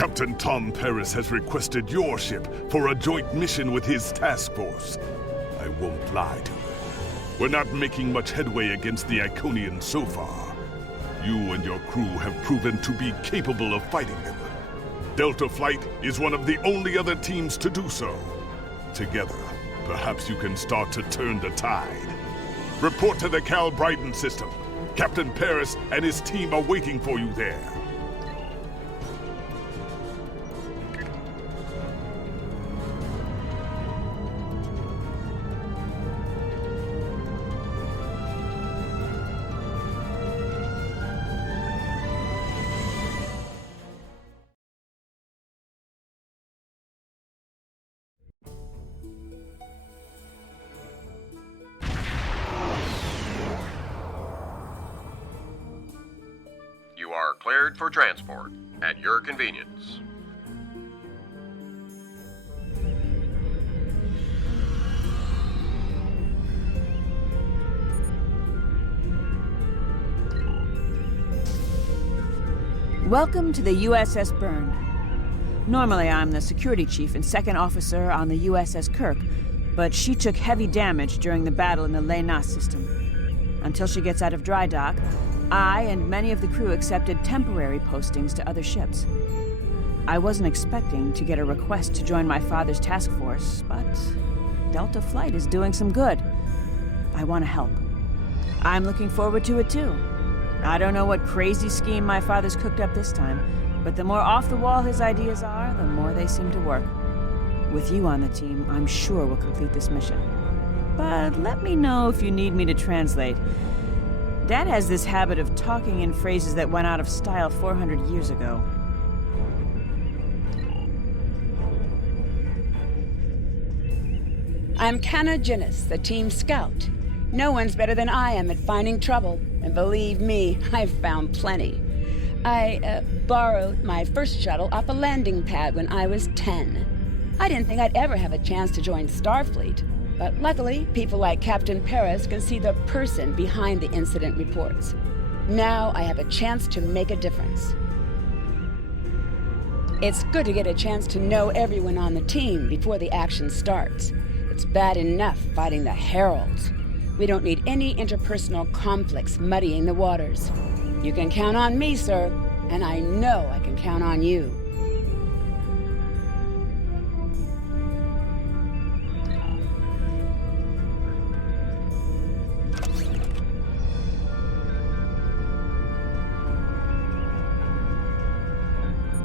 Captain Tom Paris has requested your ship for a joint mission with his task force. I won't lie to you. We're not making much headway against the Iconians so far. You and your crew have proven to be capable of fighting them. Delta Flight is one of the only other teams to do so. Together, perhaps you can start to turn the tide. Report to the Cal Bryden system. Captain Paris and his team are waiting for you there. You are cleared for transport at your convenience. Welcome to the USS Byrne. Normally I'm the security chief and second officer on the USS Kirk, but she took heavy damage during the battle in the Lena system. Until she gets out of dry dock, I and many of the crew accepted temporary postings to other ships. I wasn't expecting to get a request to join my father's task force, but Delta Flight is doing some good. I want to help. I'm looking forward to it too. I don't know what crazy scheme my father's cooked up this time, but the more off the wall his ideas are, the more they seem to work. With you on the team, I'm sure we'll complete this mission. But let me know if you need me to translate. Dad has this habit of talking in phrases that went out of style 400 years ago. I'm Canna Ginnis, the team scout. No one's better than I am at finding trouble, and believe me, I've found plenty. I borrowed my first shuttle off a landing pad when I was 10. I didn't think I'd ever have a chance to join Starfleet. But luckily, people like Captain Paris can see the person behind the incident reports. Now I have a chance to make a difference. It's good to get a chance to know everyone on the team before the action starts. It's bad enough fighting the Heralds. We don't need any interpersonal conflicts muddying the waters. You can count on me, sir, and I know I can count on you.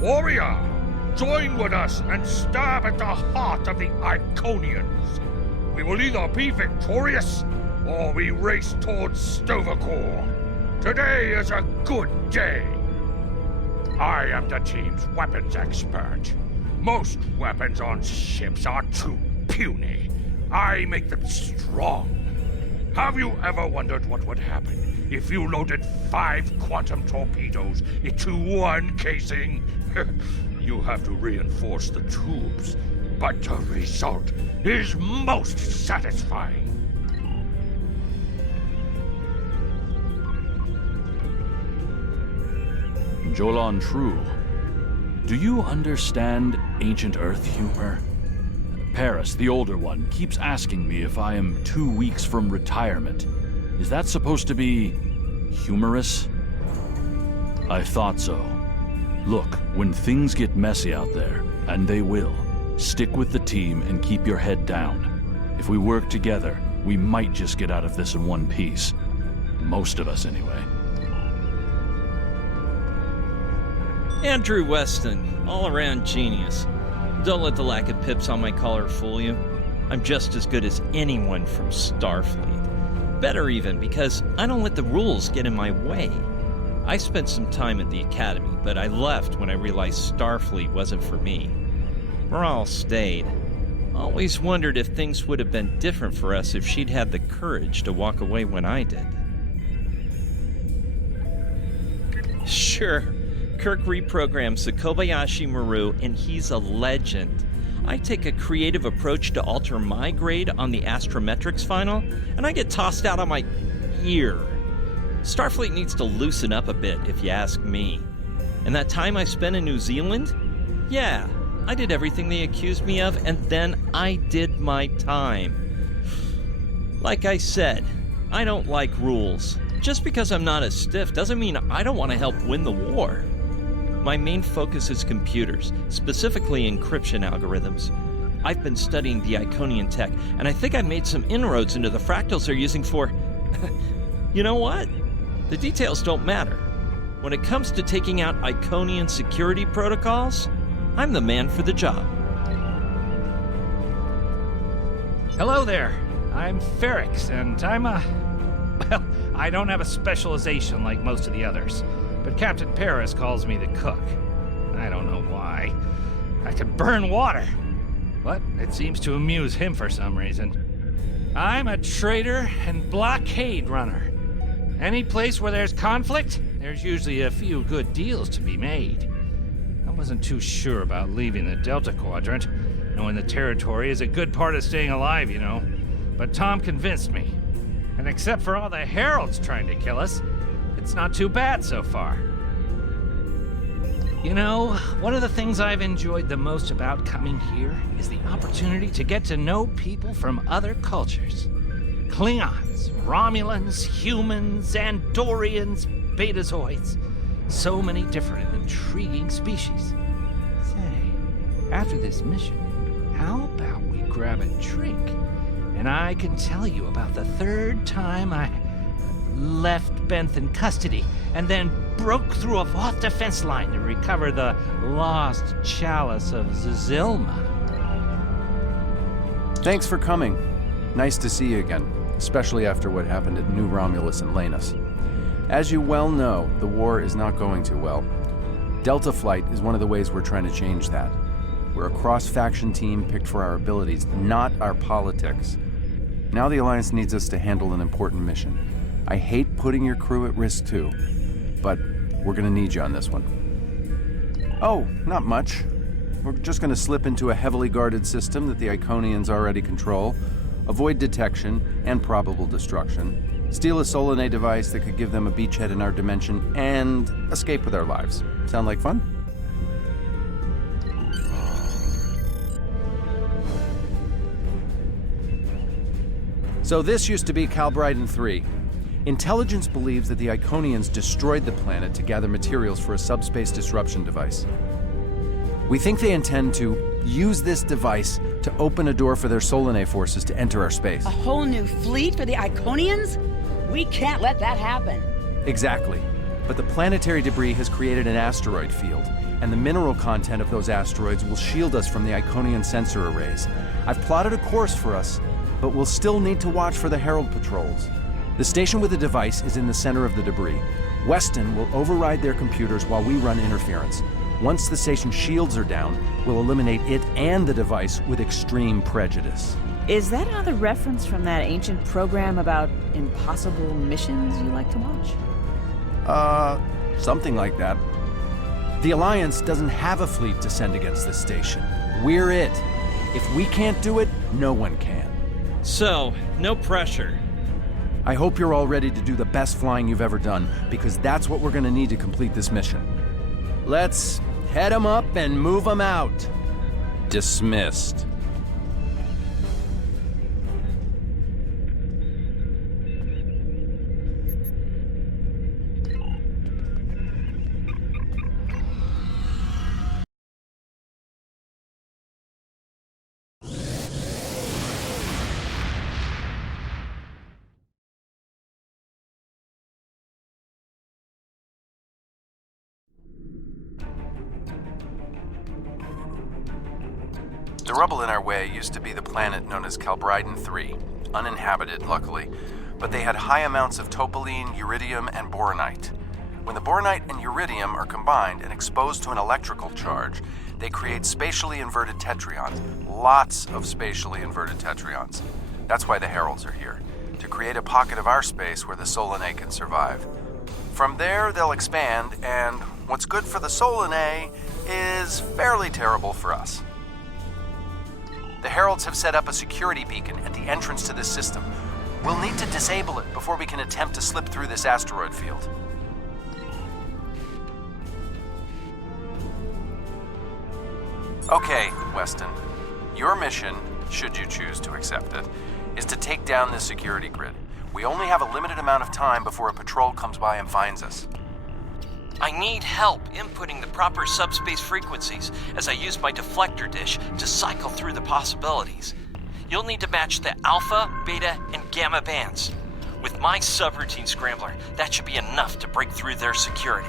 Warrior, join with us and stab at the heart of the Iconians. We will either be victorious, or we race towards Stovercore. Today is a good day. I am the team's weapons expert. Most weapons on ships are too puny. I make them strong. Have you ever wondered what would happen if you loaded 5 quantum torpedoes into one casing? You have to reinforce the tubes, but the result is most satisfying. Jolan True, do you understand ancient Earth humor? Paris, the older one, keeps asking me if I am 2 weeks from retirement. Is that supposed to be humorous? I thought so. Look, when things get messy out there, and they will, stick with the team and keep your head down. If we work together, we might just get out of this in one piece. Most of us, anyway. Andrew Weston, all-around genius. Don't let the lack of pips on my collar fool you. I'm just as good as anyone from Starfleet. Better even, because I don't let the rules get in my way. I spent some time at the Academy, but I left when I realized Starfleet wasn't for me. Morale stayed. Always wondered if things would have been different for us if she'd had the courage to walk away when I did. Sure, Kirk reprograms the Kobayashi Maru, and he's a legend. I take a creative approach to alter my grade on the astrometrics final, and I get tossed out on my ear. Starfleet needs to loosen up a bit, if you ask me. And that time I spent in New Zealand? Yeah, I did everything they accused me of, and then I did my time. Like I said, I don't like rules. Just because I'm not as stiff doesn't mean I don't want to help win the war. My main focus is computers, specifically encryption algorithms. I've been studying the Iconian tech, and I think I made some inroads into the fractals they're using for... You know what? The details don't matter. When it comes to taking out Iconian security protocols, I'm the man for the job. Hello there. I'm Ferrix, and I'm well, I don't have a specialization like most of the others, but Captain Paris calls me the cook. I don't know why. I can burn water, but it seems to amuse him for some reason. I'm a trader and blockade runner. Any place where there's conflict, there's usually a few good deals to be made. I wasn't too sure about leaving the Delta Quadrant, knowing the territory is a good part of staying alive, you know. But Tom convinced me. And except for all the heralds trying to kill us, it's not too bad so far. You know, one of the things I've enjoyed the most about coming here is the opportunity to get to know people from other cultures. Klingons, Romulans, humans, Andorians, Betazoids. So many different and intriguing species. Say, after this mission, how about we grab a drink? And I can tell you about the third time I left Benth in custody and then broke through a Voth defense line to recover the lost chalice of Zilma. Thanks for coming. Nice to see you again, especially after what happened at New Romulus and Lanus. As you well know, the war is not going too well. Delta Flight is one of the ways we're trying to change that. We're a cross-faction team picked for our abilities, not our politics. Now the Alliance needs us to handle an important mission. I hate putting your crew at risk too, but we're gonna need you on this one. Oh, not much. We're just gonna slip into a heavily guarded system that the Iconians already control, avoid detection and probable destruction, steal a Solanae device that could give them a beachhead in our dimension, and escape with our lives. Sound like fun? So this used to be Calbriden 3. Intelligence believes that the Iconians destroyed the planet to gather materials for a subspace disruption device. We think they intend to use this device to open a door for their Solanae forces to enter our space. A whole new fleet for the Iconians? We can't let that happen. Exactly. But the planetary debris has created an asteroid field, and the mineral content of those asteroids will shield us from the Iconian sensor arrays. I've plotted a course for us, but we'll still need to watch for the Herald patrols. The station with the device is in the center of the debris. Weston will override their computers while we run interference. Once the station's shields are down, we'll eliminate it and the device with extreme prejudice. Is that another reference from that ancient program about impossible missions you like to watch? Something like that. The Alliance doesn't have a fleet to send against this station. We're it. If we can't do it, no one can. So, no pressure. I hope you're all ready to do the best flying you've ever done, because that's what we're gonna need to complete this mission. Let's head 'em up and move 'em out. Dismissed. The rubble in our way used to be the planet known as Calbriden 3, uninhabited, luckily, but they had high amounts of topaline, uridium, and boronite. When the boronite and uridium are combined and exposed to an electrical charge, they create spatially inverted tetrions, lots of spatially inverted tetrions. That's why the Heralds are here, to create a pocket of our space where the Solanae can survive. From there, they'll expand, and what's good for the Solanae is fairly terrible for us. The Heralds have set up a security beacon at the entrance to this system. We'll need to disable it before we can attempt to slip through this asteroid field. Okay, Weston. Your mission, should you choose to accept it, is to take down this security grid. We only have a limited amount of time before a patrol comes by and finds us. I need help inputting the proper subspace frequencies as I use my deflector dish to cycle through the possibilities. You'll need to match the alpha, beta, and gamma bands. With my subroutine scrambler, that should be enough to break through their security.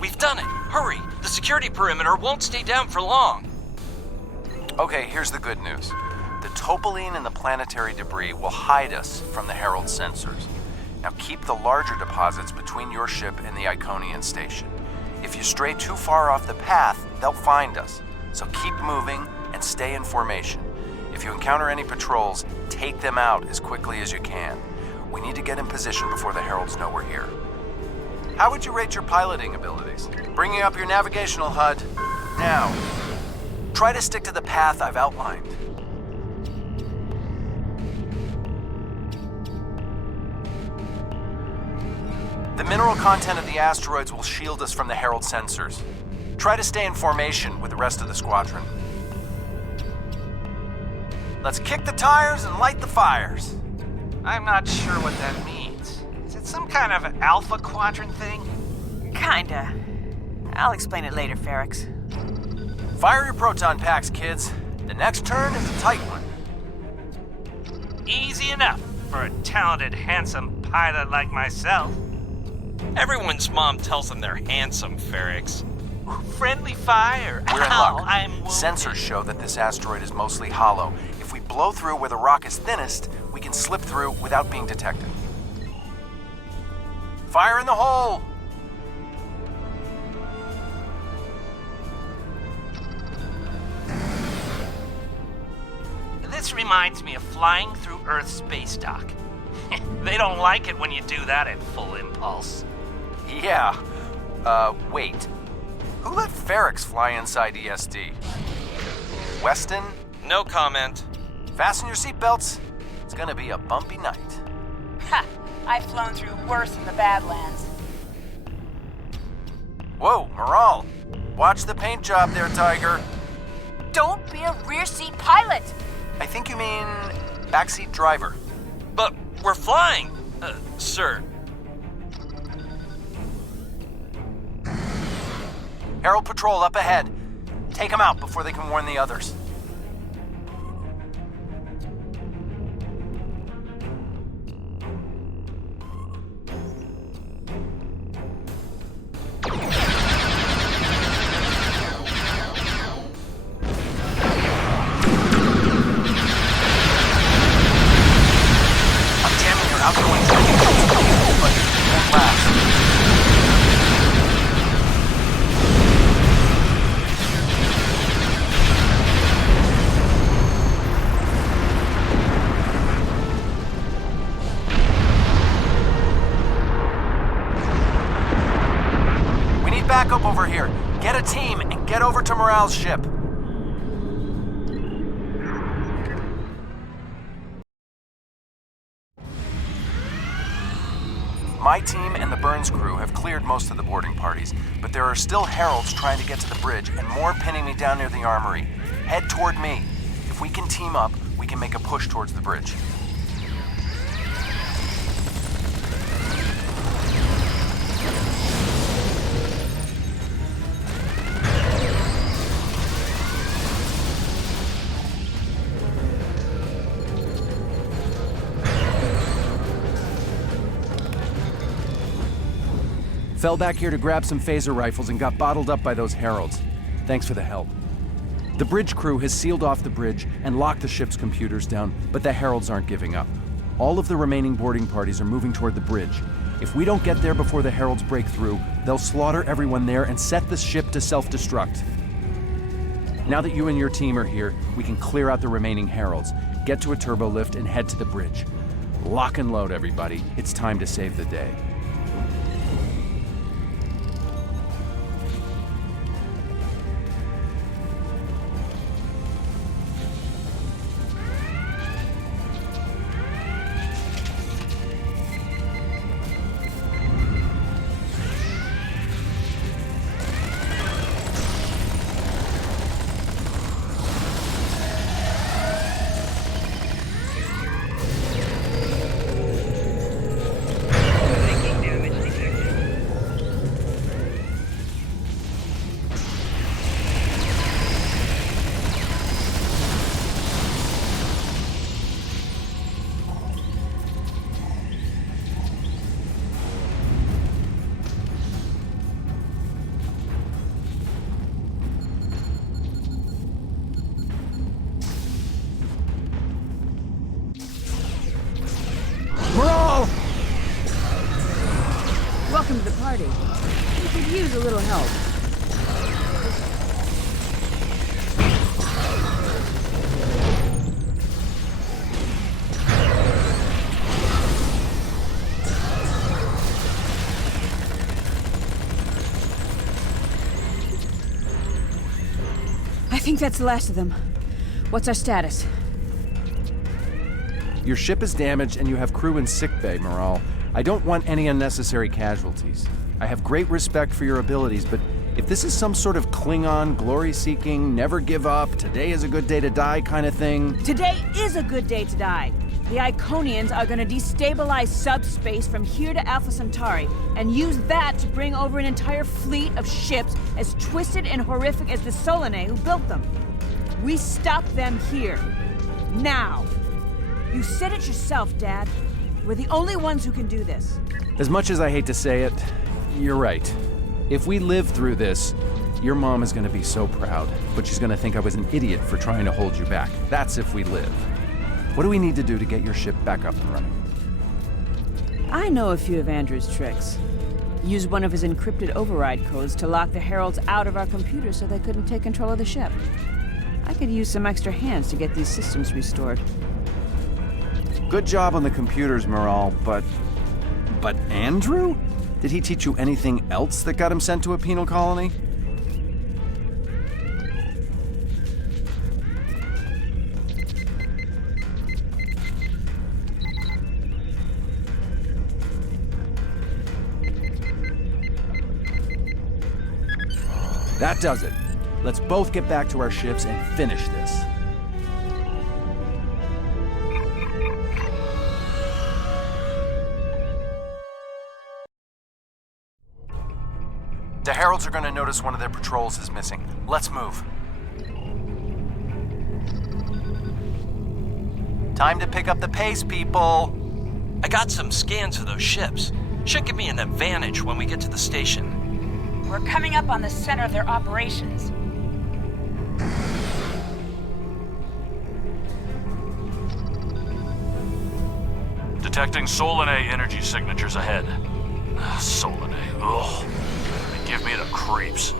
We've done it! Hurry! The security perimeter won't stay down for long. Okay, here's the good news. The topoline and the planetary debris will hide us from the Herald sensors. Now keep the larger deposits between your ship and the Iconian station. If you stray too far off the path, they'll find us. So keep moving and stay in formation. If you encounter any patrols, take them out as quickly as you can. We need to get in position before the Heralds know we're here. How would you rate your piloting abilities? Bringing up your navigational HUD. Now, try to stick to the path I've outlined. The mineral content of the asteroids will shield us from the Herald sensors. Try to stay in formation with the rest of the squadron. Let's kick the tires and light the fires. I'm not sure what that means. Is it some kind of Alpha Quadrant thing? Kinda. I'll explain it later, Ferrix. Fire your proton packs, kids. The next turn is a tight one. Easy enough for a talented, handsome pilot like myself. Everyone's mom tells them they're handsome, Ferrix. Friendly fire. We're in Ow, luck. I'm wounded. Sensors show that this asteroid is mostly hollow. If we blow through where the rock is thinnest, we can slip through without being detected. Fire in the hole! This reminds me of flying through Earth's space dock. They don't like it when you do that at full impulse. Yeah. Wait. Who let Ferrix fly inside ESD? Weston? No comment. Fasten your seatbelts. It's gonna be a bumpy night. Ha! I've flown through worse in the Badlands. Whoa, Moral. Watch the paint job there, Tiger. Don't be a rear seat pilot! I think you mean backseat driver. But we're flying, sir. Herald Patrol up ahead. Take them out before they can warn the others. I'm jamming your outgoing tracking control, but it won't last. Backup over here. Get a team and get over to Morale's ship. My team and the Burns crew have cleared most of the boarding parties, but there are still Heralds trying to get to the bridge and more pinning me down near the armory. Head toward me. If we can team up, we can make a push towards the bridge. Fell back here to grab some phaser rifles and got bottled up by those Heralds. Thanks for the help. The bridge crew has sealed off the bridge and locked the ship's computers down, but the Heralds aren't giving up. All of the remaining boarding parties are moving toward the bridge. If we don't get there before the Heralds break through, they'll slaughter everyone there and set the ship to self-destruct. Now that you and your team are here, we can clear out the remaining Heralds, get to a turbo lift, and head to the bridge. Lock and load, everybody. It's time to save the day. Welcome to the party. We could use a little help. I think that's the last of them. What's our status? Your ship is damaged and you have crew in sickbay, Morale. I don't want any unnecessary casualties. I have great respect for your abilities, but if this is some sort of Klingon, glory-seeking, never give up, today is a good day to die kind of thing... Today is a good day to die. The Iconians are gonna destabilize subspace from here to Alpha Centauri, and use that to bring over an entire fleet of ships as twisted and horrific as the Solanae who built them. We stop them here. Now. You said it yourself, Dad. We're the only ones who can do this. As much as I hate to say it, you're right. If we live through this, your mom is going to be so proud, but she's going to think I was an idiot for trying to hold you back. That's if we live. What do we need to do to get your ship back up and running? I know a few of Andrew's tricks. Use one of his encrypted override codes to lock the Heralds out of our computers so they couldn't take control of the ship. I could use some extra hands to get these systems restored. Good job on the computers, Morale, but Andrew? Did he teach you anything else that got him sent to a penal colony? That does it. Let's both get back to our ships and finish this. The Heralds are going to notice one of their patrols is missing. Let's move. Time to pick up the pace, people! I got some scans of those ships. Should give me an advantage when we get to the station. We're coming up on the center of their operations. Detecting Solanae energy signatures ahead. Solanae, ugh. They give me the creeps.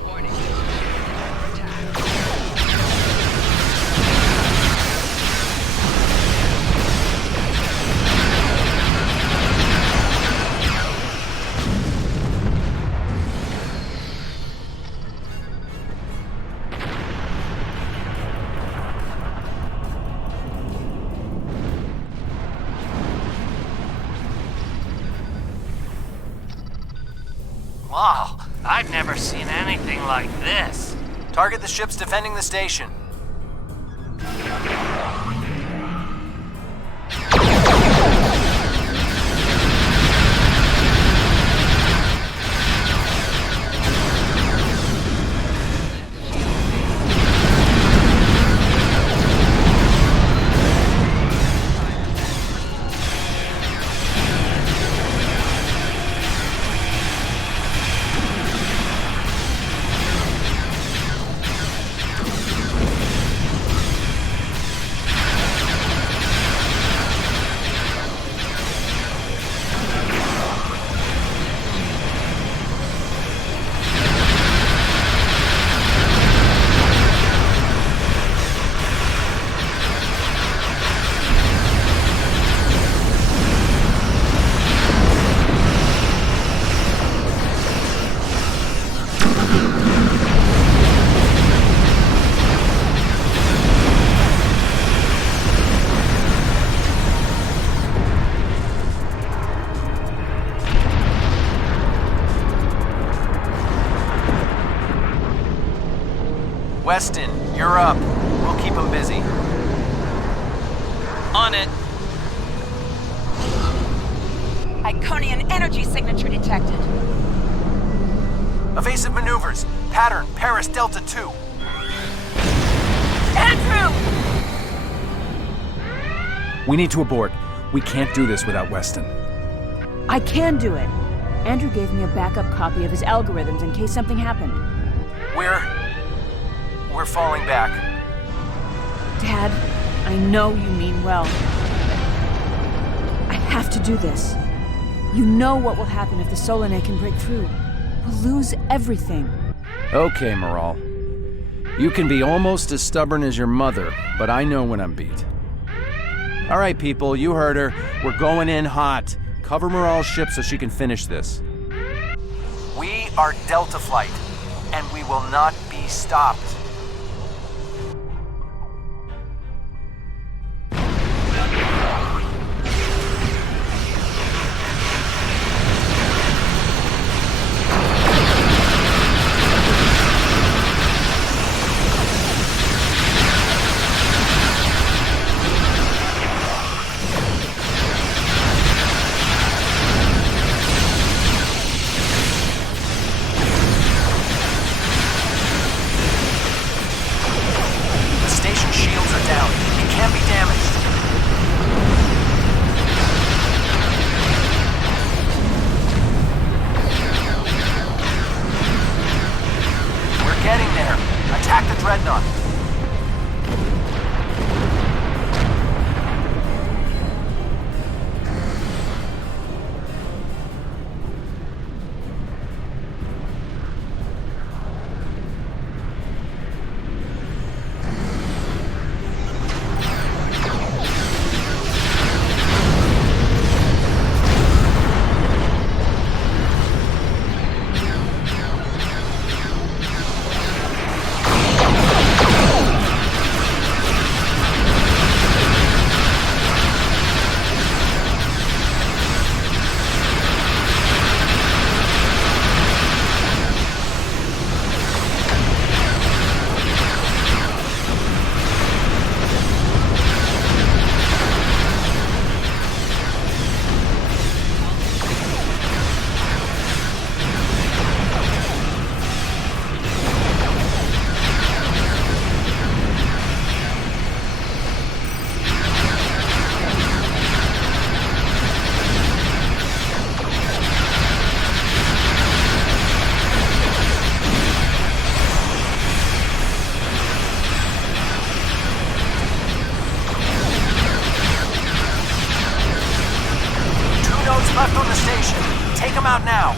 Wow, I've never seen anything like this. Target the ships defending the station. We'll keep him busy. On it. Iconian energy signature detected. Evasive maneuvers. Pattern, Paris Delta 2. Andrew! We need to abort. We can't do this without Weston. I can do it. Andrew gave me a backup copy of his algorithms in case something happened. We're falling back. Dad, I know you mean well. I have to do this. You know what will happen if the Solanae can break through. We'll lose everything. Okay, Moral. You can be almost as stubborn as your mother, but I know when I'm beat. All right, people, you heard her. We're going in hot. Cover Moral's ship so she can finish this. We are Delta Flight, and we will not be stopped. Left on the station. Take them out now.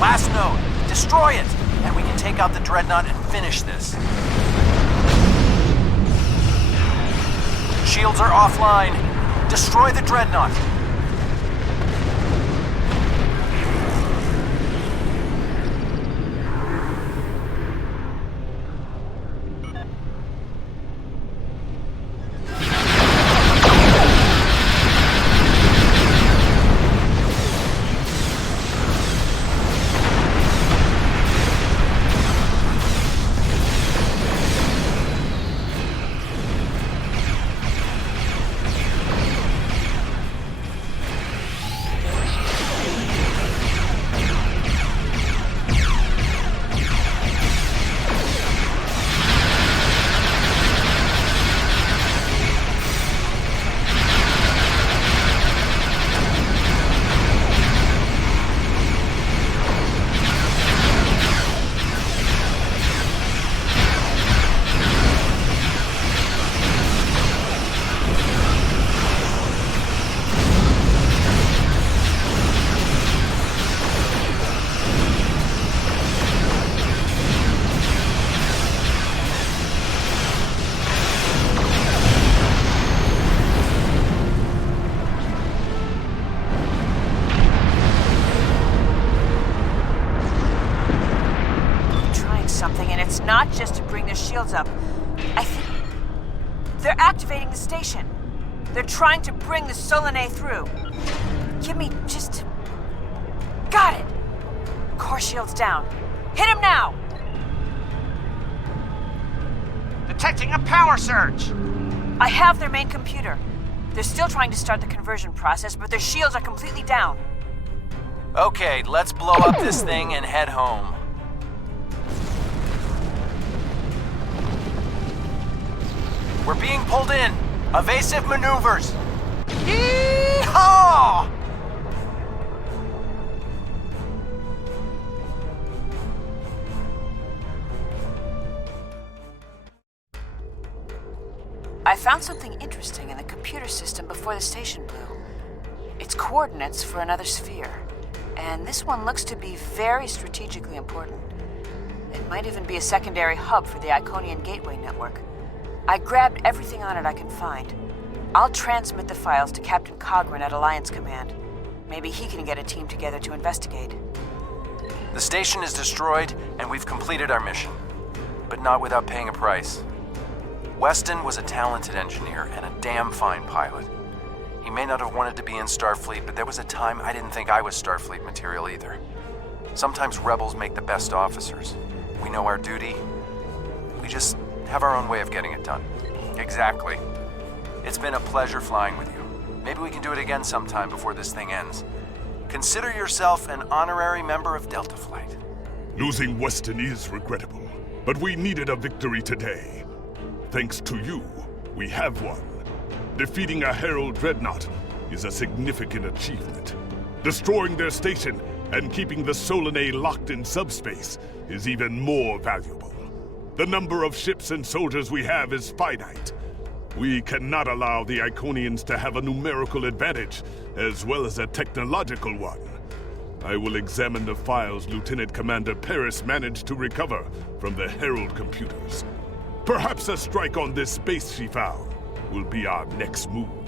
Last node. Destroy it, and we can take out the Dreadnought and finish this. Shields are offline. Destroy the Dreadnought. not just to bring their shields up. I think they're activating the station. They're trying to bring the Solanae through. Give me just... Got it! Core shields down. Hit him now! Detecting a power surge! I have their main computer. They're still trying to start the conversion process, but their shields are completely down. Okay, let's blow up this thing and head home. We're being pulled in. Evasive maneuvers. Yee-haw! I found something interesting in the computer system before the station blew. It's coordinates for another sphere. And this one looks to be very strategically important. It might even be a secondary hub for the Iconian Gateway network. I grabbed everything on it I can find. I'll transmit the files to Captain Cogran at Alliance Command. Maybe he can get a team together to investigate. The station is destroyed, and we've completed our mission. But not without paying a price. Weston was a talented engineer and a damn fine pilot. He may not have wanted to be in Starfleet, but there was a time I didn't think I was Starfleet material either. Sometimes rebels make the best officers. We know our duty. We just have our own way of getting it done. Exactly. It's been a pleasure flying with you. Maybe we can do it again sometime before this thing ends. Consider yourself an honorary member of Delta Flight. Losing Weston is regrettable, but we needed a victory today. Thanks to you, we have won. Defeating a Herald dreadnought is a significant achievement. Destroying their station and keeping the Solanae locked in subspace is even more valuable. The number of ships and soldiers we have is finite. We cannot allow the Iconians to have a numerical advantage, as well as a technological one. I will examine the files Lieutenant Commander Paris managed to recover from the Herald computers. Perhaps a strike on this base she found will be our next move.